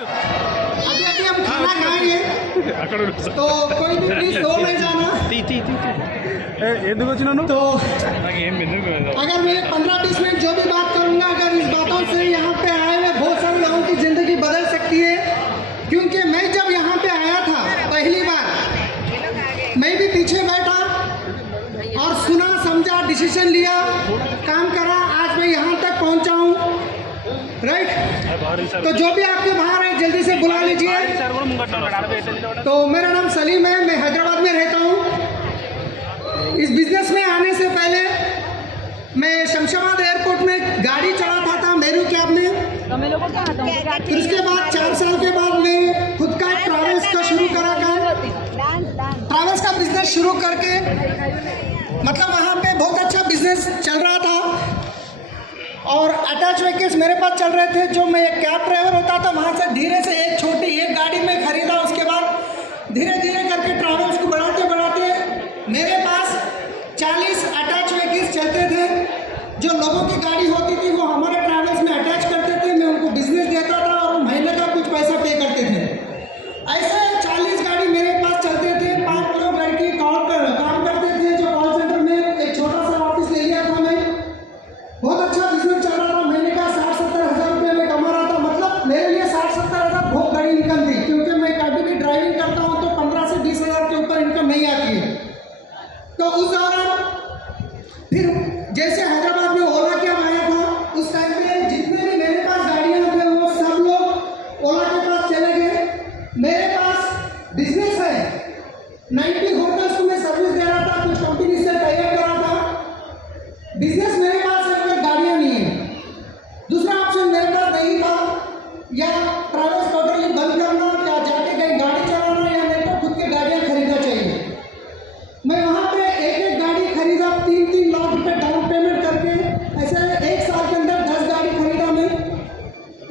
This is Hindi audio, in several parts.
अभी अभी हम खाना खाएंगे तो कोई भी प्लीज सो नहीं जाना। तो अगर मैं 15-20 मिनट जो भी बात करूंगा, अगर इस बातों से यहाँ पे आए हुए बहुत सारे लोगों की ज़िंदगी बदल सकती है। क्योंकि मैं जब यहाँ पे आया था पहली बार, मैं भी पीछे बैठा और सुना, समझा, डिसीजन लिया, काम करा, आज मैं यहाँ तक पहुँचा हूँ। राइट। तो जो भी आपके बाहर है जल्दी से बुला लीजिए। तो मेरा नाम सलीम है, मैं हैदराबाद में रहता हूँ। इस बिजनेस में आने से पहले मैं शमशाबाद एयरपोर्ट में गाड़ी चलाता था मेरू कैब में। फिर उसके बाद 4 साल के बाद मैं खुद का ट्रैवल्स का शुरू करा ट्रैवल्स का बिजनेस शुरू करके, मतलब वहाँ पे बहुत अच्छा बिजनेस चल रहा था और अटैच व्हीकल्स मेरे पास चल रहे थे। जो मैं एक कैब ड्राइवर होता था, वहाँ से धीरे से एक छोटी एक गाड़ी में खरीदा। उसके बाद धीरे धीरे करके ट्रैवल्स को बढ़ाते बढ़ाते मेरे पास 40 अटैच व्हीकल्स चलते थे। जो लोगों की गाड़ी होती थी वो हमारे ट्रैवल्स में अटैच करते थे, मैं उनको बिजनेस देता था और महीने का कुछ पैसा पे करते थे। ऐसे 40 गाड़ी मेरे पास चलते थे। 5 लोग लड़के काम करते थे। जो कॉल सेंटर में एक छोटा सा ऑफिस ले लिया था मैं। बहुत अच्छा बिजनेस चल रहा था। महीने का 60-70 हज़ार रुपये में कमा रहा था। मतलब मेरे लिए 60-70 हज़ार बहुत बड़ी इनकम थी, क्योंकि मैं कभी भी ड्राइविंग करता हूँ तो 15 से 20 हज़ार के ऊपर इनकम नहीं आती है। तो उस दौरान फिर जैसे हैदराबाद में ओला कैब आया था, उस टाइम पे जितने भी मेरे पास गाड़ियाँ थे वो सब लोग ओला के पास चले गए। मेरे पास बिजनेस है, 90 होटल्स को मैं सर्विस दे रहा था, कुछ कंपनी से टाई अप करा था। बिजनेस मेरे पास है, कोई गाड़ियाँ नहीं है। दूसरा ऑप्शन मेरे पास नहीं था, या ट्रैवल्स टोटली बंद करना, या जाके कहीं गाड़ी चलाना, या नहीं तो खुद के गाड़ियाँ खरीदना चाहिए। मैं वहाँ पे एक गाड़ी खरीदा, 3-3 लाख रुपए डाउन पेमेंट करके। ऐसे 1 साल के अंदर 10 गाड़ी खरीदा मैं।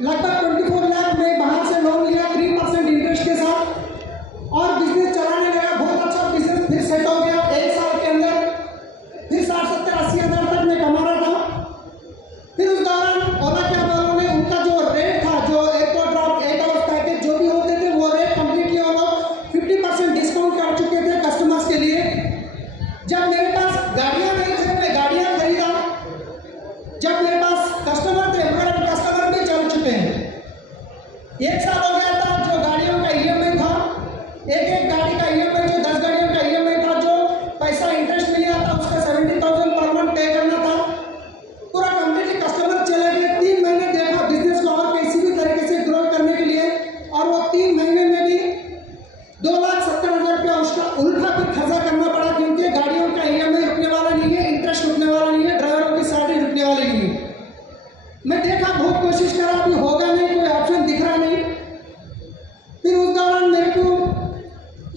लगभग 24 लाख में बाहर से लोन लिया 3% इंटरेस्ट के साथ और बिजनेस चलाने लगा। बहुत अच्छा बिजनेस फिर सेट हो गया 1 साल के अंदर। फिर 60-70-80 हज़ार तक मैं कमा रहा था। फिर उस दौरान ओला कैब वालों ने उनका जो रेट था, जो एयरपोर्ट ड्रॉप 8 आवर्स पैकेज जो भी होते थे, वो रेट कम्प्लीटली वो लोग 50% डिस्काउंट कर चुके थे कस्टमर्स के लिए। जब मेरे पास गाड़ियाँ नहीं थे, मैं गाड़ियाँ खरीदा। जब मेरे पास कस्टमर थे, मगर कस्टमर भी चल चुके हैं। 1 साल हो गया था। जो गाड़ियों का EMI था, एक गाड़ी का EMI, जो 10 गाड़ियों का EMI था, जो पैसा इंटरेस्ट मिला था उसका 70,000 पर मंथ पे करना था। पूरा कंप्लीटली कस्टमर चले गए। 3 महीने देखा बिजनेस को और किसी भी तरीके से ग्रो करने के लिए, और वो 3 महीने में भी 2,70,000 रुपया उसका उल्टा भी खर्चा करना पड़ा, क्योंकि गाड़ियों का EMI रुकने वाला नहीं है, इंटरेस्ट रुकने वाला नहीं है, ड्राइवरों की सैलरी रुकने वाली नहीं है। मैं देखा, बहुत कोशिश करा, अभी होगा नहीं, कोई ऑप्शन दिख रहा नहीं। फिर उस दौरान मेरे को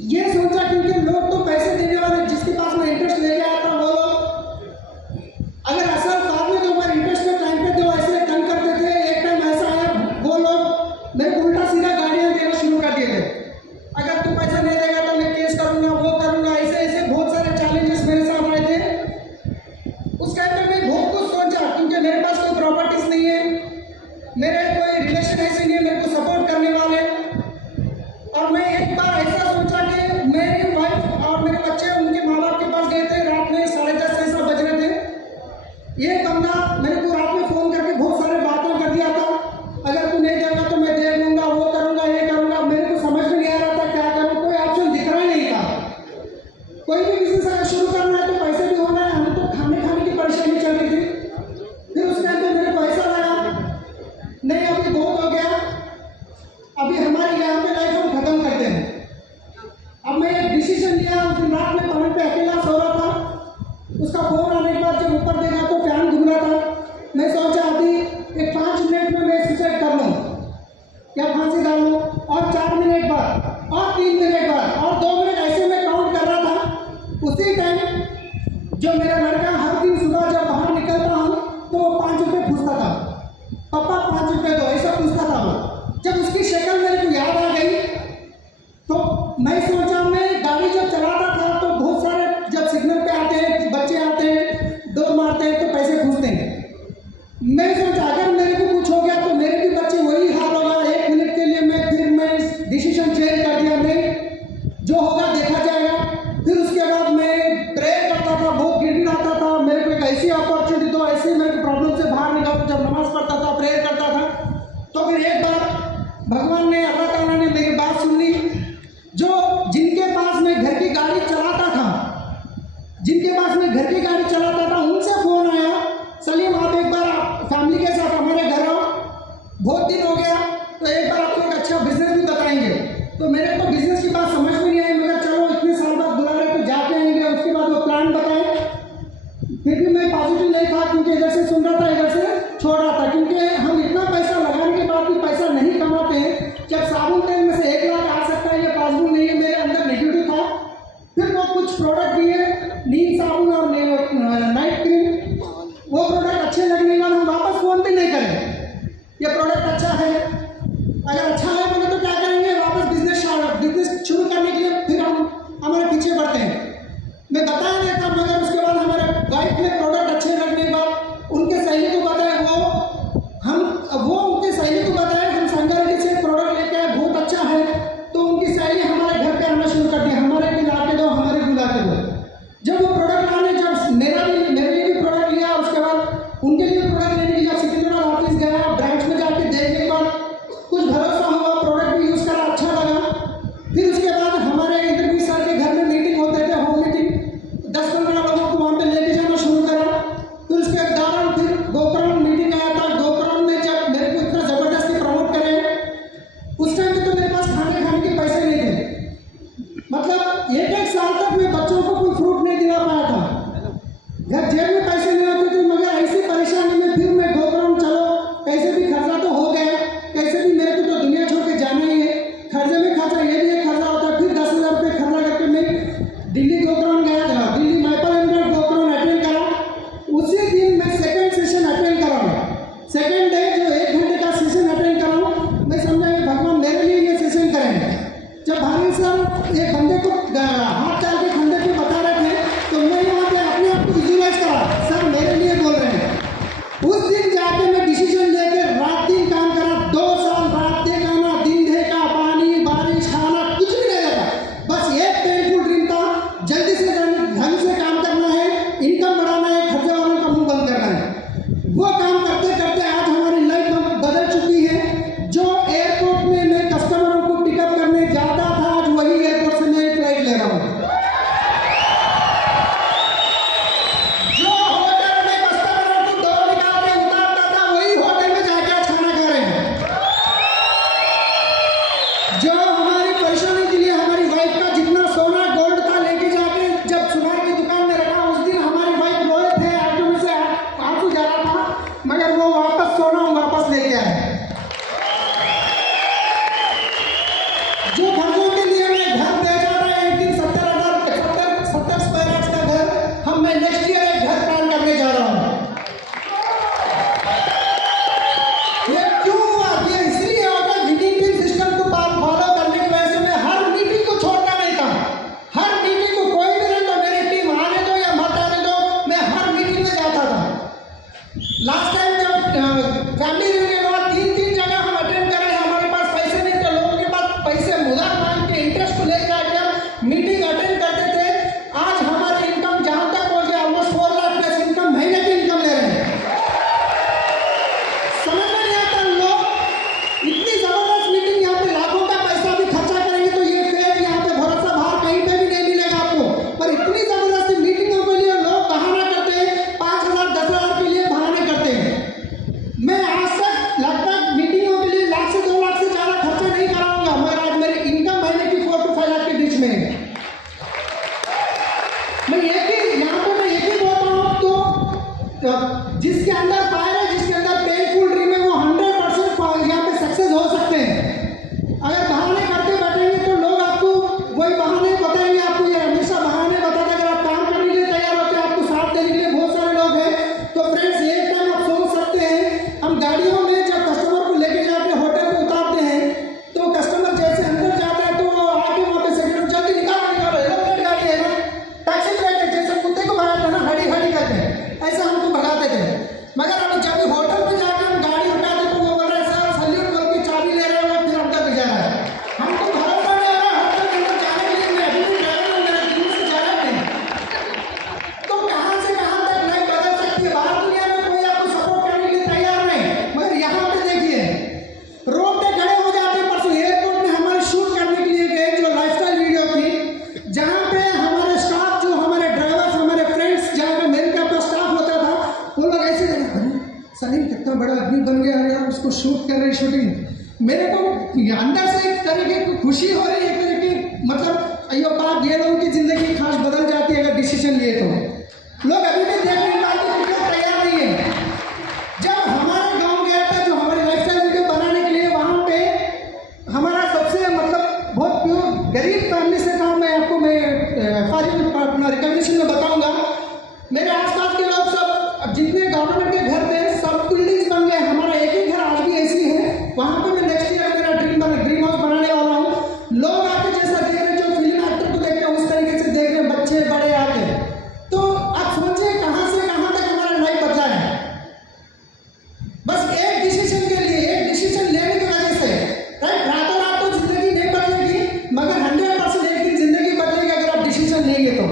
ये सोचा, क्योंकि लोग तो पैसे देने वाले, जिसके पास मैं इंटरेस्ट लेके आया था वो लोग अगर असल बाद में तो मैं इंटरेस्ट में टाइम पे दो ऐसे तंग करते थे। एक टाइम ऐसा आया, वो लोग मेरे को उल्टा सीधा गाड़ियाँ देना शुरू कर दिए थे। अगर तू पैसा नहीं देगा तो मैं केस करूँगा, वो करूँगा, ऐसे ऐसे बहुत सारे चैलेंजेस मेरे सामने आए थे। उस टाइम पे मैं बहुत कुछ सोचा, क्योंकि मेरे पास कोई प्रॉपर्टीज नहीं है, मेरे कोई रिलेशन ऐसे नहीं है मेरे को सपोर्ट करने वाले। और मैं एक बार ऐसा सोचा कि मेरी वाइफ और मेरे बच्चे उनके माँ बाप के पास गए थे। रात में 10:30 ऐसा बज रहे थे। ये बंदा मेरे को रात में फ़ोन करके बहुत सारे बातें कर दिया था, अगर तू नहीं देगा तो मैं दे दूँगा, वो करूँगा, ये करूँगा। मेरे को समझ में नहीं आ रहा था क्या करूँ, कोई ऑप्शन दिख रहा ही नहीं था। कोई भी बिजनेस अगर शुरू करना है तो पैसे भी होना है, हमें तो खाने की परेशानी चल रही थी। फिर उस टाइम पे मेरे को ऐसा लगा, नहीं अभी बहुत हो गया, अभी हमारे यहाँ पे लाइफ हम खत्म करते हैं। अब मैं एक डिसीजन लिया। उस दिन रात में पलंग पे अकेला सो रहा था। उसका फोन आने के बाद जब ऊपर देखा तो फैन घूम रहा था। मैं सोचा अभी एक 5 मिनट में मैं सुसाइड कर लूँ या फांसी डाल लूँ, और 4 मिनट बाद, और 3 मिनट बाद, और 2 मिनट, ऐसे मैं काउंट कर रहा था। उसी टाइम जो मेरा लड़का हर दिन सुबह जब बाहर निकलता हूँ तो वो 5 रुपये पूछता था, पापा 5 रुपये दो, ऐसा पूछता था वो। जब उसकी शक्ल मेरे को याद आ गई तो मैं सोचा, मैं गाड़ी जब चलाता था तो बहुत सारे जब सिग्नल पे आते हैं, बच्चे आते हैं, डोर मारते हैं तो पैसे पूछते हैं। मैं सोचा अगर मेरे को कुछ हो गया तो मेरे भी बच्चे वही हाल होगा। 1 मिनट के लिए मैं भगवान ने, अल्लाह ताला ने मेरी बात सुन ली। जो जिनके पास मैं घर की गाड़ी चलाता था, उनसे फोन आया, सलीम आप एक बार फैमिली के साथ हमारे घर आओ, बहुत दिन हो गया, तो एक बार आपको एक अच्छा बिजनेस भी बताएंगे। तो मेरे को बिजनेस की बात समझ में नहीं आई, मगर चलो इतने साल बाद बुला रहे तो जाके आएंगे। उसके बाद वो प्लान बताए, फिर भी मैं पॉजिटिव नहीं था, क्योंकि इधर से सुन रहा था, इधर से छोड़ रहा था, क्योंकि हम इतना पैसा लगाने के बाद भी पैसा नहीं कमाते हैं। जब साबुन तेल में से 1 लाख आ सकता है, ये पॉसिबल नहीं है, मेरे अंदर नेगेटिव था। फिर वो कुछ प्रोडक्ट दिए, नीम साबुन और नाइट क्रीम, वो प्रोडक्ट अच्छे लगने के बाद हम वापस फोन भी नहीं करें, ये प्रोडक्ट अच्छा है। अगर अच्छा है बोले तो क्या करेंगे, वापस बिजनेस शुरू करने के लिए फिर हम हमारे पीछे बढ़ते हैं। मैं बताया नहीं था, मगर उसके बाद हमारे वाइफ ने प्रोडक्ट अच्छे लगने के बाद उनके सहेली को बताया, वो उनके सहेली को बताया हम संगारेड्डी से प्रोडक्ट लेके आए, बहुत अच्छा है। तो उनकी सहेली हमारे घर पे आना शुरू कर दी, हमारे भी ला के दो, हमारे भी ला के दो। जब वो प्रोडक्ट लाने, जब मेरे लिए भी प्रोडक्ट लिया, उसके बाद उनके लिए प्रोडक्ट लेने के लिए सिकंदराबाद ऑफिस गया, ब्रांच में जाके देखने के बाद कुछ भरोसा हुआ, प्रोडक्ट भी यूज़ करा, अच्छा लगा। फिर उसके बाद हमारे इधर भी सर के घर में मीटिंग होते थे, होम मीटिंग, 10-15 लोगों को वहाँ पे लेके जाना शुरू करा। फिर उसके दौरान फिर गोकर्ण मीटिंग आया था। गोकर्ण में जब मेरे को इतना ज़बरदस्ती प्रमोट करे, उस टाइम में तो मेरे पास खाने के पैसे नहीं थे। मतलब 1-1 साल तक मैं बच्चों को कोई फ्रूट नहीं दिला पाया था, घर जेब में पैसे नहीं होते थे। मगर ऐसी परेशानी में फिर मैं गोकर्ण, चलो कैसे भी खर्चा तो हो गया, कैसे भी मेरे को तो दुनिया छोड़ के जाना ही है, खर्चे में खर्चा, ये भी एक खर्चा होता है। फिर 10,000 रुपये खर्चा करके मैं दिल्ली गोकर्ण गया था, Delhi maple and Gokarna attend करा। उसी दिन मैं सेकेंड सेशन अटेंड करा, सेकेंड डे जो 1 घंटे का सेशन अटेंड करा, मैं समझा भगवान मेरे की शूटिंग। मेरे को अंदर से एक तरीके की खुशी हो रही है, एक तरह की मतलब अयो बात, ये लोगों की जिंदगी खास बदल जाती है अगर डिसीजन लिए तो। लोग अभी भी देखने की बात वीडियो तैयार नहीं है। जब हमारे गांव गया था जो हमारे लाइफस्टाइल वीडियो बनाने के लिए, वहां पे हमारा सबसे मतलब बहुत प्योर गरीब फैमिली से था। मैं आपको अपना रिकॉग्निशन में बताऊंगा। मेरे आसपास के लोग सब, अब जितने गवर्नमेंट के घर थे सब बिल्डिंग्स बन गए, हमारा एक ही घर आज भी ऐसी है। वहां पे मैं नेक्स्ट ईयर मेरा ड्रीम हाउस बनाने वाला हूँ। लोग आके जैसा देख रहे हैं, जो फिल्म एक्टर को देखते हैं उस तरीके से देख रहे हैं, बच्चे बड़े आके। तो आप सोचिए कहां से कहां तक हमारा लाइफ बदला है, बस एक डिसीजन के लिए, एक डिसीजन लेने की वजह से। राइट, रातों रात तो जिंदगी नहीं बदलेगी, मगर 100% एक दिन जिंदगी बदलेगी अगर आप डिसीजन लेंगे तो।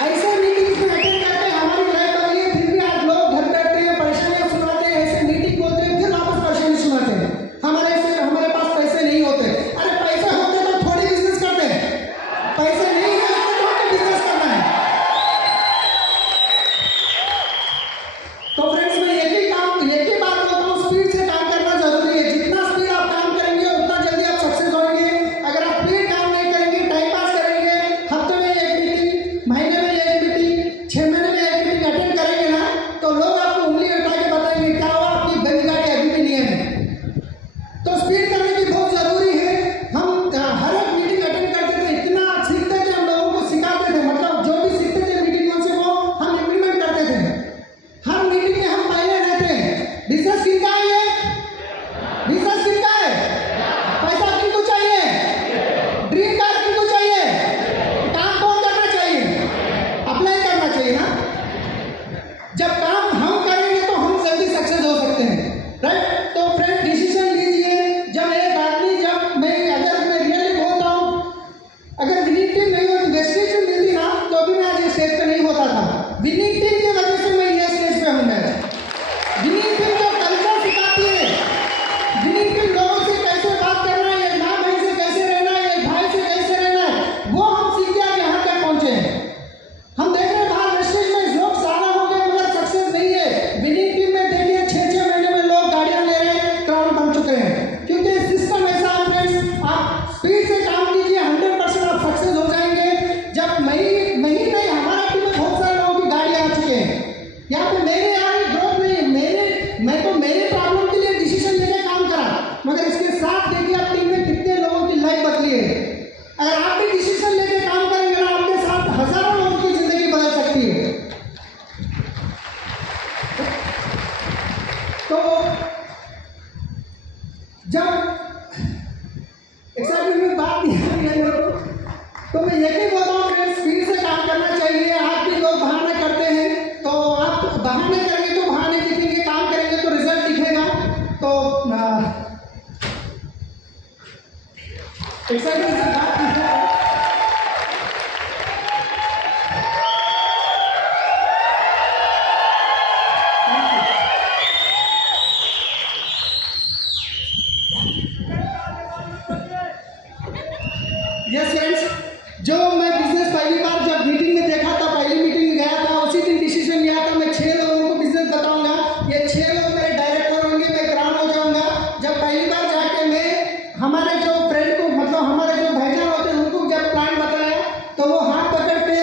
ऐसे मीटिंग्स में अटेंड करके हमारी लाइफ बदली है, फिर भी आज लोग घर बैठते हैं, परेशानियां सुनाते हैं, ऐसे मीटिंग होते हैं, फिर वापस परेशानी सुनाते हैं। हमारे पास पैसे नहीं होते। अरे पैसे होते तो थोड़ी बिजनेस करते हैं, पैसे नहीं है तो बिजनेस करना है। तो फ्रेंड्स, मैं एक ही बात बोलता हूँ, स्पीड से काम करना जरूरी है। जितना स्पीड आप काम करेंगे उतना जल्दी आप सक्सेस होंगे। अगर आप स्पीड काम नहीं करेंगे, टाइम पास करेंगे, हफ्ते में एक मीटिंग, महीने में एक मीटिंग, 6 महीने में एक मीटिंग अटेंड करेंगे ना, तो लोग आपको उंगली उठा के बताएंगे क्या हुआ, आपकी गंदी गाड़ी अभी भी नहीं है। तो स्पीड करने की बहुत जरूरी है। हम हर एक मीटिंग अटेंड करते थे, इतना सीखते थे, हम लोगों को सिखाते थे, मतलब जो भी सीखते थे मीटिंगों से वो हम इम्प्लीमेंट करते थे। हर मीटिंग में हम पहले रहते हैं। बिजनेस किनका है ये? बिजनेस किनका है? पैसा किनको चाहिए? ड्रीम कार किनको चाहिए? काम कौन करना चाहिए? अप्लाई करना चाहिए ना। जब काम हम करेंगे तो हम जल्दी सक्सेस हो सकते हैं। राइट, तो फ्रेंड डिसीजन लीजिए। जब एक आदमी, अगर मैं रियली बोलता हूँ, अगर विनिंग टीम नहीं होती, वेस्टेज में मिलती ना, तो भी मैं आज स्टेज पे नहीं होता था। विनिंग टीम की वजह से मैं ये स्टेज पे हूँ। मैं विनिंग टीम जो कल्चर सिखाती है, विनिंग टीम लोगों से कैसे बात करना है, एक माँ बहन से कैसे रहना है, एक भाई से कैसे रहना है, वो हम सीख के आज यहाँ तक पहुंचे हैं। हम देख रहे हैं बाहर वेस्टेज में लोग सारा हो गए मगर सक्सेस नहीं है। विनिंग टीम में देखिए 6-6 महीने में लोग गाड़ियां ले रहे हैं, क्राउन बन चुके हैं, क्योंकि सिस्टम ऐसा है। फ्रेंड्स, आप स्पीड से काम कीजिए, 100% आप सक्सेस हो जाएंगे। जब मैं नहीं हमारा टीम में बहुत सारे लोगों की गाड़ियां आ चुके हैं। यहाँ पे मेरे यहाँ ग्रोथ नहीं, मैं तो मेरे प्रॉब्लम के लिए डिसीजन लेके काम करा, मगर इसके साथ देखिए आप टीम में कितने लोगों की लाइफ बदली है। अगर आप भी डिसीजन लेके काम करेंगे ना, आपके साथ हजारों लोगों की जिंदगी बदल सकती है। तो जब एक्साइटमेंट में बात नहीं तो मैं यही बोलता हूँ फ्रेंड्स, स्पीड से काम करना चाहिए। आज भी लोग बहाने करते हैं, तो आप बहाने करेंगे तो बहाने दिखेंगे, काम करेंगे तो रिजल्ट दिखेगा। तो एक्साइटमेंट से बात कीजिए। यस फ्रेंड्स, जो मैं बिजनेस पहली बार जब मीटिंग में देखा था, पहली मीटिंग में गया था, उसी दिन डिसीजन लिया था। मैं 6 लोगों को बिजनेस बताऊंगा, ये 6 लोग मेरे डायरेक्टर होंगे, मैं ग्राउंड हो जाऊंगा। जब पहली बार जाके मैं हमारे जो फ्रेंड को, मतलब हमारे जो भाईजान होते हैं, उनको जब प्लान बताया तो वो हाथ पकड़ के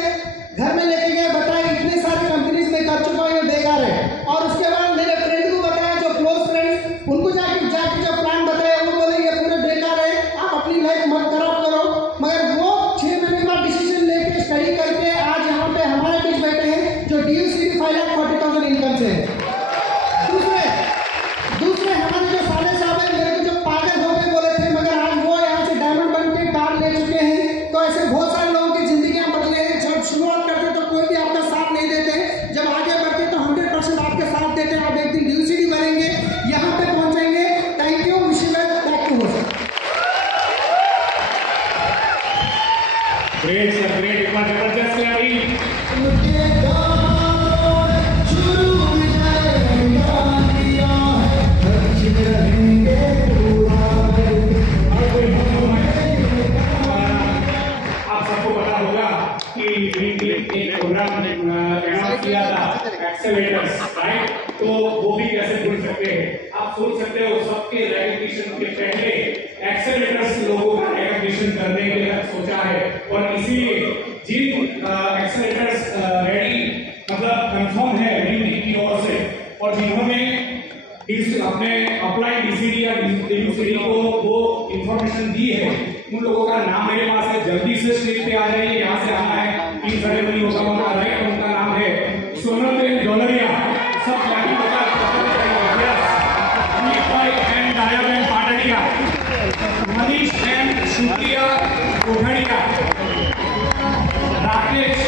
घर में लेके गए, बताया इतने सारी कंपनीज में कर चुका हूँ, ये बेकार है। और उसके बाद मेरे फ्रेंड को बताया, जो क्लोज फ्रेंड्स, उनको जाके जब प्लान बताया, वो बोले ये पूरे बेकार है, आप अपनी लाइफ मत खराब करो। मगर वो 6 महीने बाद डिसीजन लेके स्टडी करके आज यहाँ पे हमारे बीच बैठे हैं, जो DUCD 5,40,000 इनकम से। दूसरे हमारे जो साले साहब हैं, मेरे को जो पागल हो गए बोले थे, मगर आज वो यहाँ से डायमंड बन के कार ले चुके हैं। तो ऐसे बहुत सारे लोगों की जिंदगियां बदले हैं। जब शुरुआत करते तो कोई भी आपका साथ नहीं देते, जब आगे बढ़ते तो 100% आपके साथ देते हैं। आप एक दिन DUCD बनेंगे, यहाँ पे पहुंचेंगे। Thank you, wish you back to host. Great sir, great, एक बार जबरदस्त है भाई। आप सबको पता होगा कि एक प्रोग्राम किया था एक्सेलेटर्स, राइट? तो वो भी कैसे भूल सकते हैं। एडिशन के पहले एक्सेलरेटर्स लोगों का रिकॉग्निशन करने के लिए सोचा है और इसीलिए जिन एक्सेलरेटर्स रेडी मतलब कंफर्म है रीड की ओर से और जिन्होंने अपने अप्लाई डीसीडी या डीयूसीडी को वो इंफॉर्मेशन दी है उन लोगों का नाम मेरे पास है। जल्दी से स्क्रीन पे आ जाइए, यहाँ से आना है, 3 सेरेमनी होगा उनका राइट, उनका नाम है सोनल डोलरिया, सब प्लानिंग होगा एंड दायाबेन पाटड़िया, मनीष एंड शुक्रिया कोठड़िया, राकेश